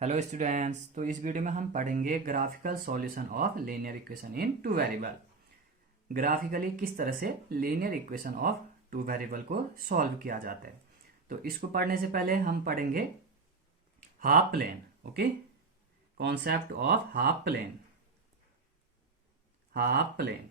Hello students, तो इस video में हम पढ़ेंगे graphical solution of linear equation in two variable. Graphically किस तरह से linear equation of two variable को सॉल्व किया जाता है। तो इसको पढ़ने से पहले हम पढ़ेंगे half plane. Okay, concept of half plane. Half plane,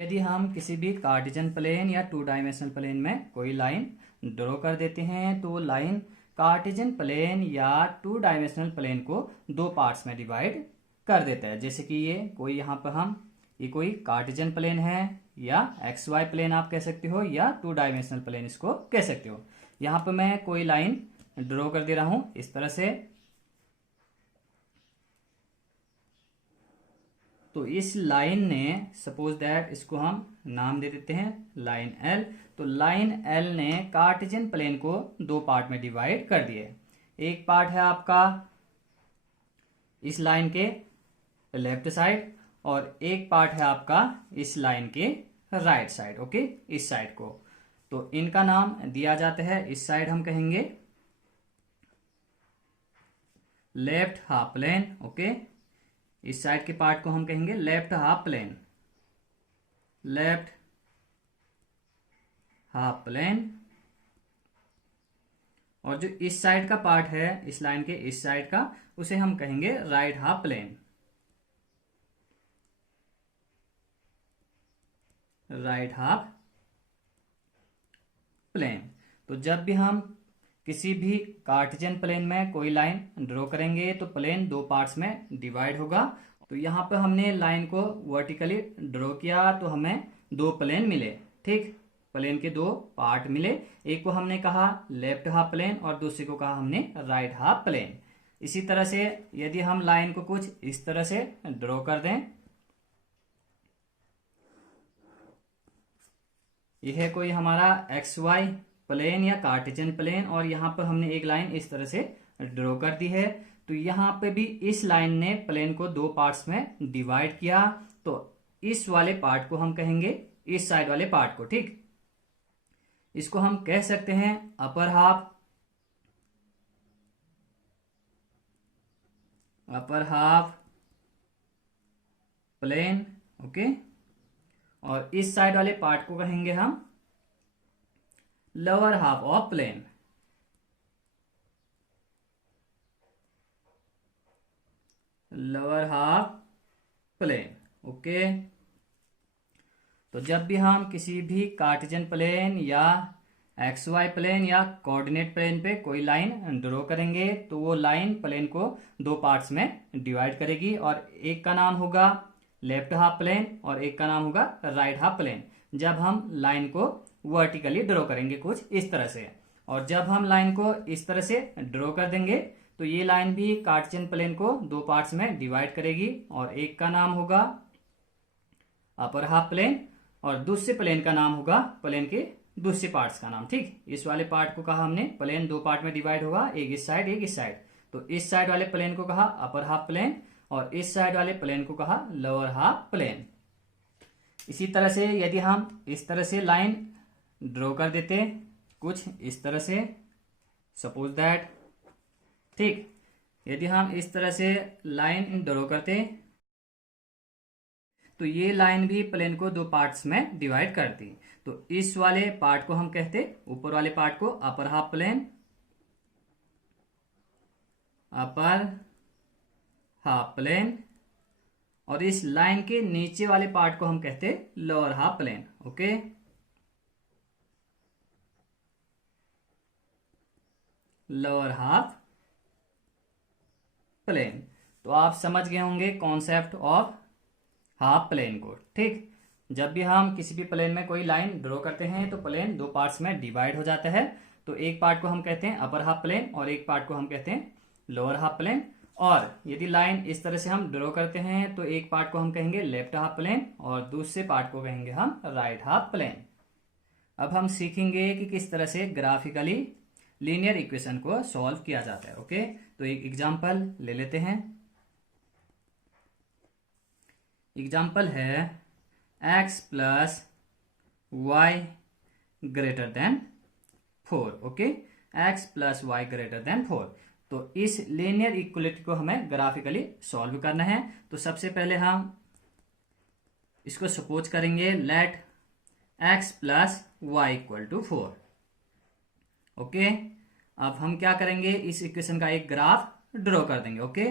यदि हम किसी भी कार्टेशियन प्लेन या टू डायमेंशनल प्लेन में कोई लाइन ड्रॉ कर देते हैं तो लाइन कार्टेशियन प्लेन या टू डायमेंशनल प्लेन को दो पार्ट्स में डिवाइड कर देता है। जैसे कि ये कोई कार्टेशियन प्लेन है या एक्स वाई प्लेन आप कह सकते हो, या टू डायमेंशनल प्लेन इसको कह सकते हो। यहाँ पर मैं कोई लाइन ड्रॉ कर दे रहा हूं इस तरह से। तो इस लाइन ने, सपोज दैट, इसको हम नाम दे देते हैं लाइन एल। तो लाइन एल ने कार्टेशियन प्लेन को दो पार्ट में डिवाइड कर दिए। एक पार्ट है आपका इस लाइन के लेफ्ट साइड और एक पार्ट है आपका इस लाइन के राइट साइड। ओके, इस साइड को तो इनका नाम दिया जाता है, इस साइड हम कहेंगे लेफ्ट हाफ प्लेन। ओके, इस साइड के पार्ट को हम कहेंगे left half plane. Left half plane. और जो इस साइड का पार्ट है, इस लाइन के इस साइड का, उसे हम कहेंगे right half plane. Right half plane. तो जब भी हम किसी भी कार्टेशियन प्लेन में कोई लाइन ड्रॉ करेंगे तो प्लेन दो पार्ट्स में डिवाइड होगा। तो यहां पर हमने लाइन को वर्टिकली ड्रॉ किया तो हमें दो प्लेन मिले। ठीक, प्लेन के दो पार्ट मिले। एक को हमने कहा लेफ्ट हाफ प्लेन और दूसरे को कहा हमने राइट हाफ प्लेन। इसी तरह से यदि हम लाइन को कुछ इस तरह से ड्रॉ कर दें, यह है कोई हमारा एक्स वाई प्लेन या कार्टेशियन प्लेन, और यहां पर हमने एक लाइन इस तरह से ड्रॉ कर दी है। तो यहां पे भी इस लाइन ने प्लेन को दो पार्ट्स में डिवाइड किया। तो इस वाले पार्ट को हम कहेंगे इस साइड वाले पार्ट को। ठीक, इसको हम कह सकते हैं upper half. Upper half plane. Okay, और इस साइड वाले पार्ट को कहेंगे हम lower half of plane. Lower half plane. Okay, तो जब भी हम किसी भी कार्टेशियन प्लेन या एक्स वाई प्लेन या कोऑर्डिनेट प्लेन पे कोई लाइन ड्रॉ करेंगे तो वो लाइन प्लेन को दो पार्ट्स में डिवाइड करेगी, और एक का नाम होगा लेफ्ट हाफ प्लेन और एक का नाम होगा राइट हाफ प्लेन। जब हम लाइन को वर्टिकली ड्रॉ करेंगे कुछ इस तरह से, और जब हम लाइन को इस तरह से ड्रॉ कर देंगे तो ये लाइन भी कार्टेशियन प्लेन को दो पार्ट्स में डिवाइड करेगी, और एक का नाम होगा अपर हाफ प्लेन और दूसरे प्लेन का नाम होगा प्लेन के दूसरे पार्ट्स का नाम। ठीक, इस वाले पार्ट को कहा हमने प्लेन दो पार्ट में डिवाइड होगा, एक इस साइड एक इस साइड। तो इस साइड वाले प्लेन को कहा अपर हाफ प्लेन और इस साइड वाले प्लेन को कहा लोअर हाफ प्लेन। इसी तरह से यदि हम इस तरह से लाइन ड्रॉ कर देते कुछ इस तरह से, सपोज दैट। ठीक, यदि हम इस तरह से लाइन ड्रॉ करते तो ये लाइन भी प्लेन को दो पार्ट्स में डिवाइड करती। तो इस वाले पार्ट को हम कहते, ऊपर वाले पार्ट को upper half plane. Upper half plane. और इस लाइन के नीचे वाले पार्ट को हम कहते lower half plane. Okay, lower half plane. तो आप समझ गए होंगे कॉन्सेप्ट ऑफ हाफ प्लेन को। ठीक, जब भी हम किसी भी प्लेन में कोई लाइन ड्रॉ करते हैं तो प्लेन दो पार्ट्स में डिवाइड हो जाता है। तो एक पार्ट को हम कहते हैं अपर हाफ प्लेन और एक पार्ट को हम कहते हैं लोअर हाफ प्लेन। और यदि लाइन इस तरह से हम ड्रॉ करते हैं तो एक पार्ट को हम कहेंगे लेफ्ट हाफ प्लेन और दूसरे पार्ट को कहेंगे हम राइट हाफ प्लेन। अब हम सीखेंगे कि किस तरह से ग्राफिकली लीनियर इक्वेशन को सॉल्व किया जाता है। ओके, तो एक एग्जांपल ले लेते हैं। एग्जाम्पल है x plus y greater than 4। Okay, x plus y greater than 4। तो इस लीनियर इक्वलिटी को हमें ग्राफिकली सॉल्व करना है। तो सबसे पहले हम इसको सपोज करेंगे, let x plus y equal to 4। Okay, अब हम क्या करेंगे, इस इक्वेशन का एक ग्राफ ड्रॉ कर देंगे। ओके,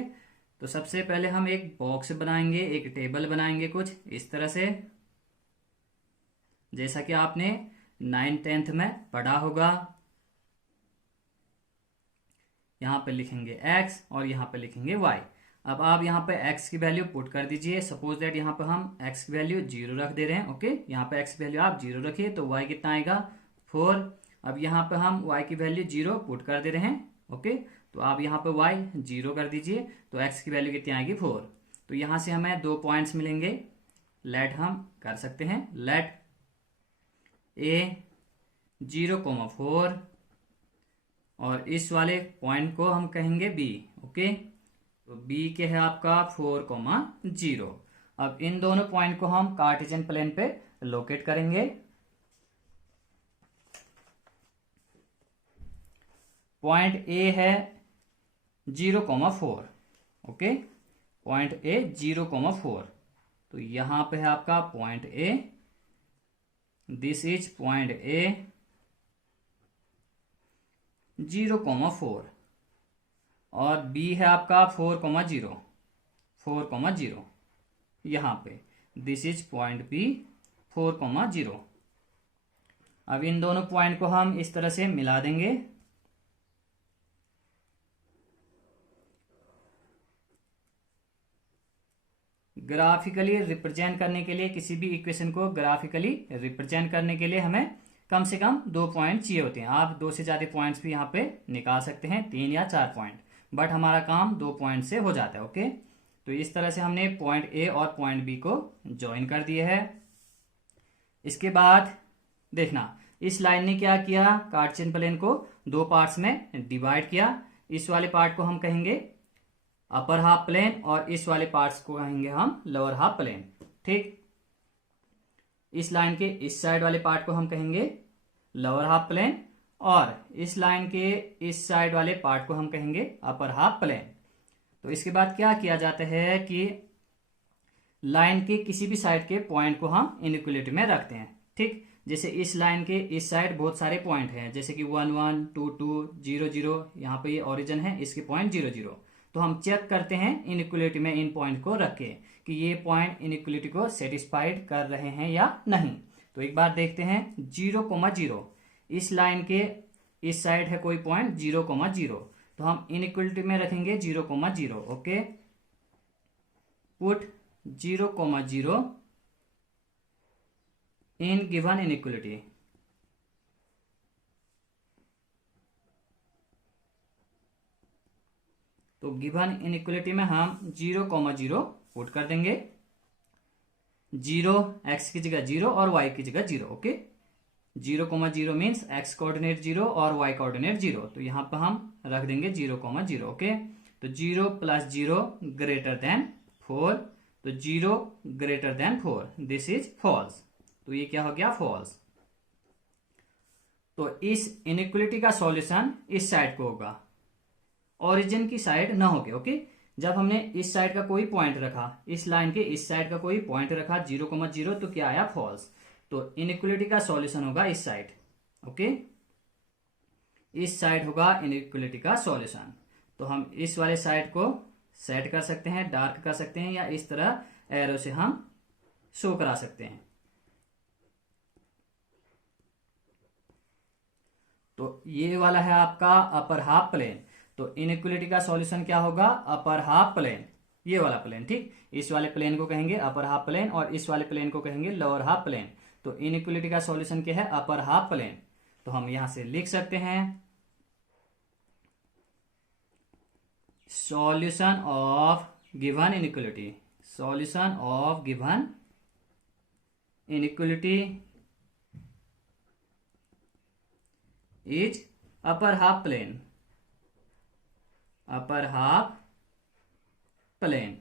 तो सबसे पहले हम एक बॉक्स बनाएंगे, एक टेबल बनाएंगे कुछ इस तरह से, जैसा कि आपने 9th-10th में पढ़ा होगा। यहां पे लिखेंगे x और यहां पे लिखेंगे y। अब आप यहां पे x की वैल्यू पुट कर दीजिए। सपोज दैट यहां पे हम x की वैल्यू 0 रख दे रहे हैं। ओके, यहां पे x की वैल्यू आप 0 रखिए तो y कितना आएगा 4। अब यहां पे हम y की वैल्यू 0 पुट कर दे रहे हैं। ओके, तो आप यहां पे y 0 कर दीजिए तो x की वैल्यू कितनी आएगी 4। तो यहां से हमें 2 पॉइंट्स मिलेंगे। लेट हम कर सकते हैं, लेट a 0,4 और इस वाले पॉइंट को हम कहेंगे b। ओके, तो b के है आपका 4,0। अब इन दोनों पॉइंट को हम कार्टेशियन प्लेन पे लोकेट करेंगे। पॉइंट a है 0,4। Okay, point a 0,4। तो यहां पे है आपका point a, this is point a 0,4 और b है आपका 4,0 यहां पे, दिस इज पॉइंट b 4,0। अब इन दोनों पॉइंट को हम इस तरह से मिला देंगे। ग्राफिकली रिप्रेजेंट करने के लिए, किसी भी इक्वेशन को ग्राफिकली रिप्रेजेंट करने के लिए हमें कम से कम 2 पॉइंट चाहिए होते हैं। आप 2 से ज्यादा पॉइंट्स भी यहाँ पे निकाल सकते हैं, 3 या 4 पॉइंट, बट हमारा काम 2 पॉइंट से हो जाता है। ओके, तो इस तरह से हमने पॉइंट ए और पॉइंट बी को ज्वाइन कर दिए है। इसके बाद देखना, इस लाइन ने क्या किया, कार्टेशियन प्लेन को 2 पार्ट्स में डिवाइड किया। इस वाले पार्ट को हम कहेंगे अपर हाफ प्लेन और इस वाले पार्ट्स को कहेंगे हम लोअर हाफ प्लेन। ठीक, इस लाइन के इस साइड वाले पार्ट को हम कहेंगे लोअर हाफ प्लेन और इस लाइन के इस साइड वाले पार्ट को हम कहेंगे अपर हाफ प्लेन। तो इसके बाद क्या किया जाता है कि लाइन के किसी भी साइड के पॉइंट को हम इनइक्वलिटी में रखते हैं। ठीक, जैसे इस लाइन के इस साइड बहुत सारे पॉइंट हैं, जैसे कि 1 1 2 2 0 0, यहाँ पे ये ओरिजिन है, इसके पॉइंट 0 0। तो हम चेक करते हैं इनइक्वलिटी में इन पॉइंट को रख के कि ये पॉइंट इनइक्वलिटी को सेटिस्फाइड कर रहे हैं या नहीं। तो एक बार देखते हैं, 0,0 इस लाइन के इस साइड है कोई पॉइंट 0,0, तो हम इनइक्वलिटी में रखेंगे 0,0। Okay, put 0,0 in given inequality. तो गिवन इनइक्वलिटी में हम 0,0 पुट कर देंगे। 0 x की जगह 0 और y की जगह 0। ओके, 0,0 मीन्स x कोऑर्डिनेट 0 और y कोऑर्डिनेट 0, तो यहां पर हम रख देंगे 0,0। ओके, तो 0 + 0 ग्रेटर देन 4, तो 0 greater than 4, this is false. तो ये क्या हो गया, फॉल्स। तो इस इनइक्वलिटी का सॉल्यूशन इस साइड को होगा, ओरिजिन की साइड ना होके। ओके, जब हमने इस साइड का कोई पॉइंट रखा, इस लाइन के इस साइड का कोई पॉइंट रखा 0,0, तो क्या आया, फॉल्स। तो इनइक्वलिटी का सॉल्यूशन होगा इस साइड। ओके, इस साइड होगा इनइक्वलिटी का सॉल्यूशन। तो हम इस वाले साइड को सेट कर सकते हैं, डार्क कर सकते हैं, या इस तरह एरो से हम शो करा सकते हैं। तो ये वाला है आपका अपर हाफ प्लेन। तो इनइक्वलिटी का सॉल्यूशन क्या होगा, अपर हाफ प्लेन, ये वाला प्लेन। ठीक, इस वाले प्लेन को कहेंगे अपर हाफ प्लेन और इस वाले प्लेन को कहेंगे लोअर हाफ प्लेन। तो इनइक्वलिटी का सॉल्यूशन क्या है, अपर हाफ प्लेन। तो हम यहां से लिख सकते हैं solution of given inequality, solution of given inequality is upper half plane, upper half plane.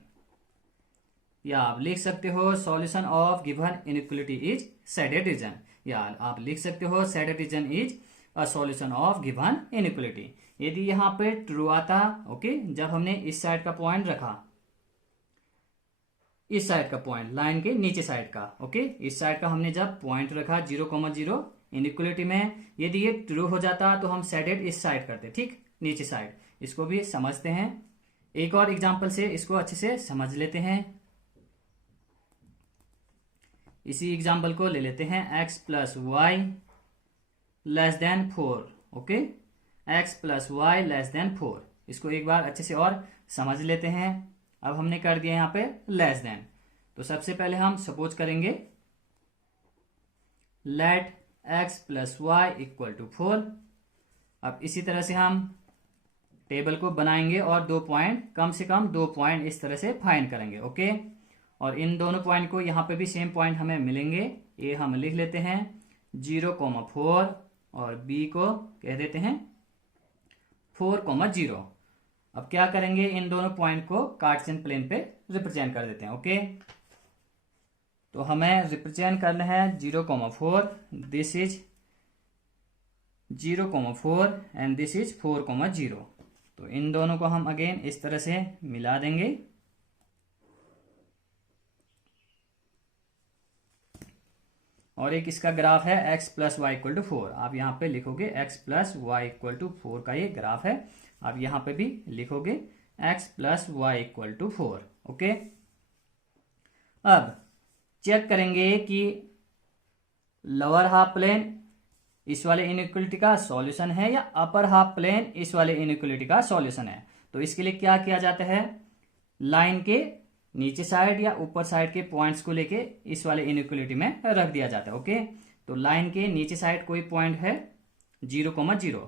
या आप लिख सकते हो solution of given inequality is shaded region, या आप लिख सकते हो shaded region is a solution of given inequality. यदि यहाँ पे ट्रू आता, ओके, जब हमने इस साइड का पॉइंट रखा, इस साइड का पॉइंट लाइन के नीचे साइड का, ओके, इस साइड का हमने जब पॉइंट रखा 0,0 इनइक्वालिटी में, यदि ये ट्रू हो जाता तो हम सेट इट इस साइड करते, ठीक, नीचे साइड। इसको भी समझते हैं, एक और एग्जांपल से इसको अच्छे से समझ लेते हैं। इसी एग्जांपल को ले लेते हैं, x plus y less than 4, okay, x plus y less than 4। इसको एक बार अच्छे से और समझ लेते हैं। अब हमने कर दिया यहाँ पे लेस देन, तो सबसे पहले हम सपोज करेंगे let x plus y equal to 4। अब इसी तरह से हम टेबल को बनाएंगे और 2 पॉइंट, कम से कम 2 पॉइंट इस तरह से फाइंड करेंगे, ओके। और इन दोनों पॉइंट को यहाँ पे भी सेम पॉइंट हमें मिलेंगे, ए हम लिख लेते हैं 0,4 और बी को कह देते हैं 4,0। अब क्या करेंगे, इन दोनों पॉइंट को कार्टेशियन प्लेन पे रिप्रेजेंट कर देते हैं, ओके। तो हमें रिप्रेजेंट करना है 0,4, this is 0,4 and this is 4,0। तो इन दोनों को हम अगेन इस तरह से मिला देंगे। और एक इसका ग्राफ है x plus y equal to 4। आप यहाँ पे लिखोगे x plus y equal to 4 का ये ग्राफ है। आप यहाँ पे भी लिखोगे x plus y equal to 4, okay. अब चेक करेंगे कि लोअर हाफ प्लेन इस वाले इनइक्वालिटी का सॉल्यूशन है या अपर हाफ प्लेन इस वाले इनइक्वालिटी का सॉल्यूशन है। तो इसके लिए क्या किया जाता है, लाइन के नीचे साइड या ऊपर साइड के पॉइंट्स को लेके इस वाले इनइक्वालिटी में रख दिया जाता है, ओके। तो लाइन के नीचे साइड कोई पॉइंट है 0,0,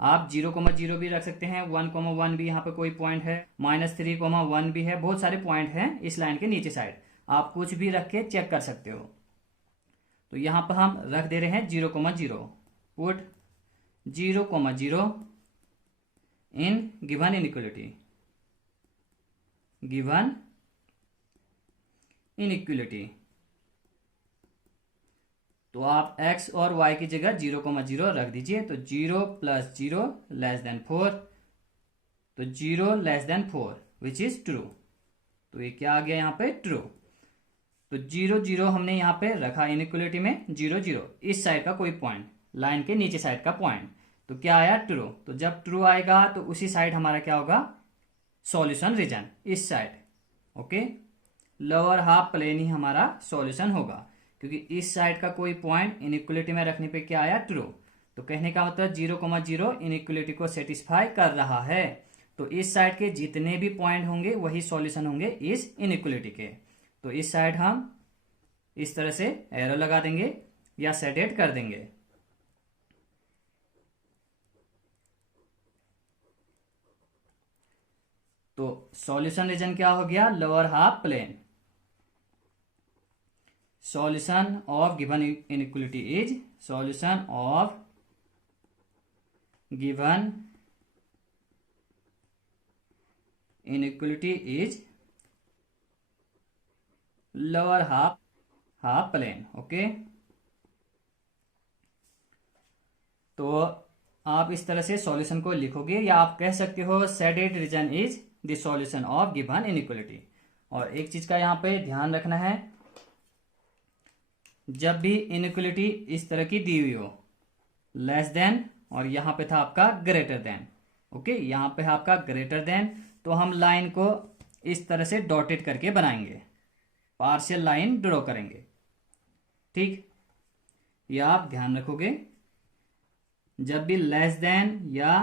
आप 0,0 भी रख सकते हैं, 1,1 भी यहाँ पे कोई पॉइंट है, -3,1 भी है, बहुत सारे पॉइंट हैं इस लाइन के नीचे साइड, आप कुछ भी रख के चेक कर सकते हो। तो यहाँ पर हम रख दे रहे हैं 0,0, put 0,0 in given inequality, given inequality. तो आप x और y की जगह 0,0 रख दीजिए। तो 0 प्लस 0 लेस देन 4, तो 0 less than 4 which is true. तो ये क्या आ गया यहाँ पे, ट्रू। तो 0, 0 हमने यहाँ पे रखा इनइक्वालिटी में, 0, 0 इस साइड का कोई पॉइंट, लाइन के नीचे साइड का पॉइंट, तो क्या आया, ट्रू। तो जब ट्रू आएगा तो उसी साइड हमारा क्या होगा, सॉल्यूशन रीजन, इस side, okay. Lower half plane ही हमारा सॉल्यूशन होगा, क्योंकि इस साइड का कोई पॉइंट इनइक्वालिटी में रखने पे क्या आया, ट्रू। तो कहने का मतलब 0,0 इनइक्वालिटी को सेटिस्फाई कर रहा है। तो इस साइड के जितने भी पॉइंट होंगे वही सॉल्यूशन होंगे इस इनइक्वालिटी के। तो इस साइड हम इस तरह से एरो लगा देंगे या सेटेड कर देंगे। तो सॉल्यूशन रीजन क्या हो गया, lower half plane. Solution of given inequality is, solution of given inequality is lower half plane, okay. तो आप इस तरह से सॉल्यूशन को लिखोगे, या आप कह सकते हो shaded region is the solution of given inequality. और एक चीज का यहां पे ध्यान रखना है, जब भी इनइक्वालिटी इस तरह की दी हुई हो, लेस देन और यहां पे था आपका ग्रेटर देन, ओके, यहां पे है आपका ग्रेटर देन, तो हम लाइन को इस तरह से डॉटेड करके बनाएंगे, पार्शियल लाइन ड्रॉ करेंगे, ठीक। यह आप ध्यान रखोगे, जब भी लेस देन या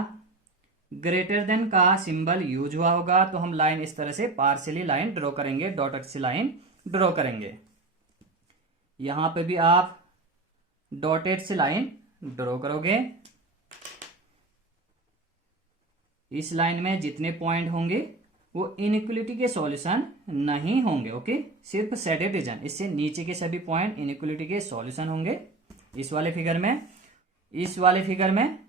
ग्रेटर देन का सिंबल यूज हुआ होगा तो हम लाइन इस तरह से पार्शियली लाइन ड्रॉ करेंगे, डॉटेड से लाइन ड्रॉ करेंगे। यहां पे भी आप डॉटेड से लाइन ड्रॉ करोगे, इस लाइन में जितने पॉइंट होंगे वो इनइक्वालिटी के सॉल्यूशन नहीं होंगे, ओके, सिर्फ सेटेड रीजन, इससे नीचे के सभी पॉइंट इनइक्वालिटी के सॉल्यूशन होंगे। इस वाले फिगर में, इस वाले फिगर में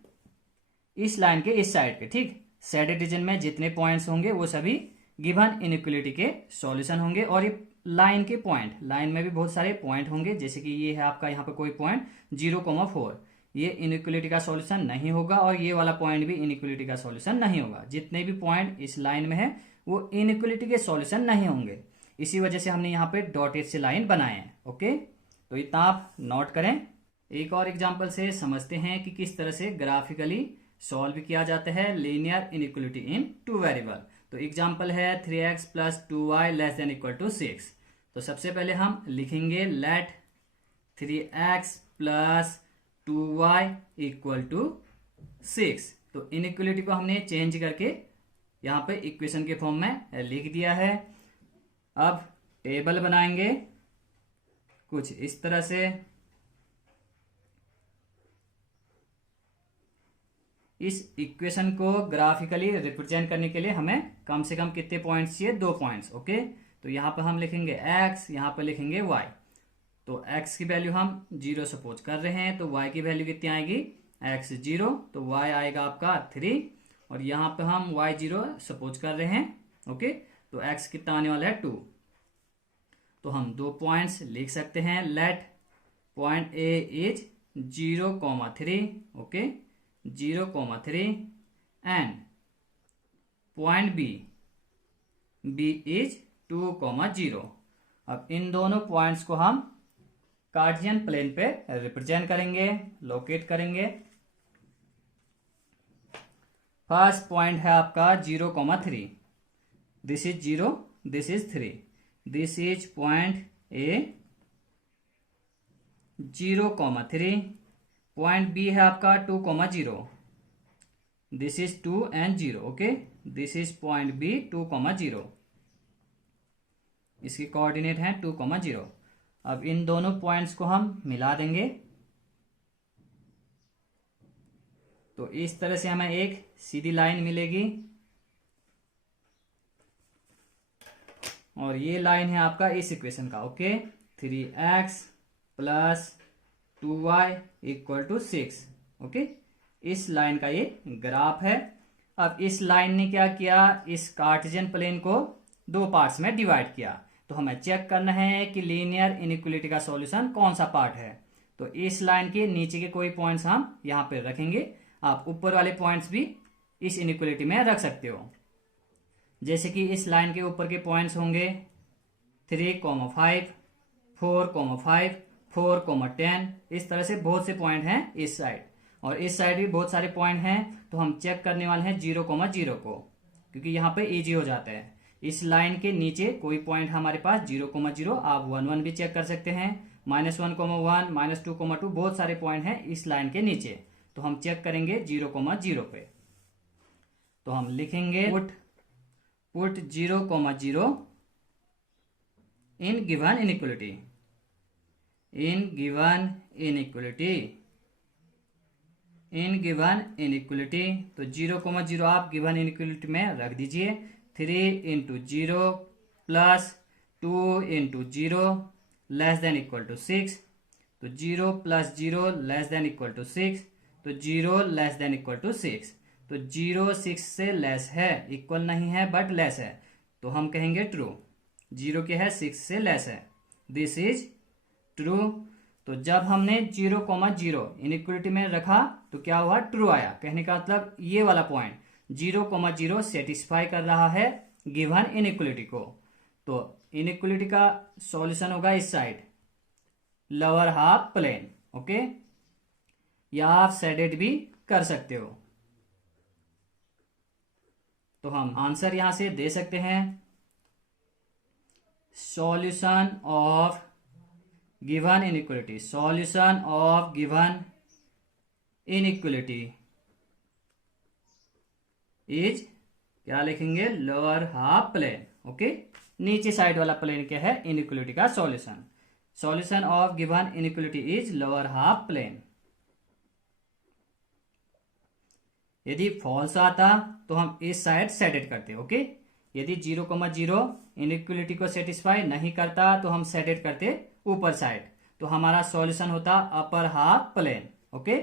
इस लाइन के इस साइड के, ठीक, सेटेड रीजन में जितने पॉइंट्स होंगे वो सभी गिवन इनइक्वालिटी के सॉल्यूशन होंगे। और ये लाइन के पॉइंट, लाइन में भी बहुत सारे पॉइंट होंगे, जैसे कि ये है आपका यहाँ पे कोई पॉइंट 0,4, ये इनइक्वलिटी का सॉल्यूशन नहीं होगा और ये वाला पॉइंट भी इनइक्वलिटी का सॉल्यूशन नहीं होगा। जितने भी पॉइंट इस लाइन में है वो इनइक्वलिटी के सॉल्यूशन नहीं होंगे। इसी वजह से हमने यहाँ पे डॉटेड से लाइन बनाए हैं। ओके, तो इतना आप नोट करें। एक और एग्जांपल से समझते हैं कि किस तरह से ग्राफिकली सॉल्व किया जाता है लीनियर इनइक्वलिटी इन टू वेरिएबल। तो एग्जांपल है 3x + 2y ≤ 6। तो सबसे पहले हम लिखेंगे लेट 3x + 2y = 6। तो इनइक्वलिटी को हमने चेंज करके यहाँ पे इक्वेशन के फॉर्म में लिख दिया है। अब टेबल बनाएंगे कुछ इस तरह से। इस इक्वेशन को ग्राफिकली रिप्रेजेंट करने के लिए हमें कम से कम कितने पॉइंट्स चाहिए? 2 पॉइंट्स। ओके, तो यहाँ पर हम लिखेंगे x, यहाँ पर लिखेंगे y। तो x की वैल्यू हम 0 सपोज कर रहे हैं, तो y की वैल्यू कितनी आएगी? x 0, तो y आएगा आपका 3, और यहाँ पे हम y 0 सपोज कर रहे हैं। ओके, तो x कितना आने वाला है? 2। तो हम 2 पॉइंट्स लिख सकते हैं। Let point A is 0,3, okay, 0,3, and point B is 2,0। अब इन दोनों पॉइंट्स को हम कार्टेशियन प्लेन पे रिप्रेजेंट करेंगे, लोकेट करेंगे। फर्स्ट पॉइंट है आपका 0,3, this is 0, this is 3, this is point A 0,3। Point B है आपका 2,0, this is 2 and 0। Okay, this is point B 2,0, इसकी कोऑर्डिनेट है 2,0। अब इन दोनों पॉइंट्स को हम मिला देंगे, तो इस तरह से हमें एक सीधी लाइन मिलेगी, और ये लाइन है आपका इस इक्वेशन का। Okay, 3x + 2y = 6। ओके, इस लाइन का ये ग्राफ है। अब इस लाइन ने क्या किया? इस कार्टेशियन प्लेन को 2 पार्ट्स में डिवाइड किया। तो हमें चेक करना है कि लीनियर इनइक्वलिटी का सॉल्यूशन कौन सा पार्ट है। तो इस लाइन के नीचे के कोई पॉइंट्स हम यहाँ पे रखेंगे। आप ऊपर वाले पॉइंट्स भी इस इनइक्वलिटी में रख सकते हो। जैसे कि इस लाइन के ऊपर के पॉइंट्स होंगे 3,5, 4,5, 4,10। इस तरह से बहुत से पॉइंट हैं इस साइड, और इस साइड भी बहुत सारे पॉइंट हैं। तो हम चेक करने वाले हैं 0,0 को, क्योंकि यहाँ पे इजी हो जाता है। इस लाइन के नीचे कोई पॉइंट हमारे पास 0,0, आप 1,1 भी चेक कर सकते हैं, -1,1, -2,2, बहुत सारे पॉइंट हैं इस लाइन के नीचे। तो हम चेक करेंगे 0,0 पे। तो हम लिखेंगे put 0,0 in given inequality, in given inequality. तो 0,0 आप गिवन इनइक्वलिटी में रख दीजिए। 3 × 0 + 2 × 0 <= 6। तो 0 + 0 <= 6, तो 0 <= 6। तो 0 6 से लेस है, इक्वल नहीं है बट लेस है, तो हम कहेंगे ट्रू। 0 क्या है? 6 से लेस है, दिस इज ट्रू। तो जब हमने 0,0 इनइक्वलिटी में रखा तो क्या हुआ? ट्रू आया। कहने का मतलब ये वाला पॉइंट 0,0 सेटिस्फाई कर रहा है गिवन इनइक्वलिटी को। तो इनइक्वलिटी का सॉल्यूशन होगा इस side, lower half plane. Okay, या आप शेडेड भी कर सकते हो। तो हम आंसर यहां से दे सकते हैं, solution of given inequality, solution of given inequality is, क्या लिखेंगे? Lower half plane. ओके, नीचे साइड वाला प्लेन क्या है? इनइक्वलिटी का solution. Solution of given inequality is lower half plane. यदि फॉल्स आता तो हम इस साइड सेडेड करते। ओके, यदि 0,0 इनइक्वलिटी को सेटिस्फाई नहीं करता तो हम सेडेड करते ऊपर साइड, तो हमारा सॉल्यूशन होता अपर हाफ प्लेन। ओके।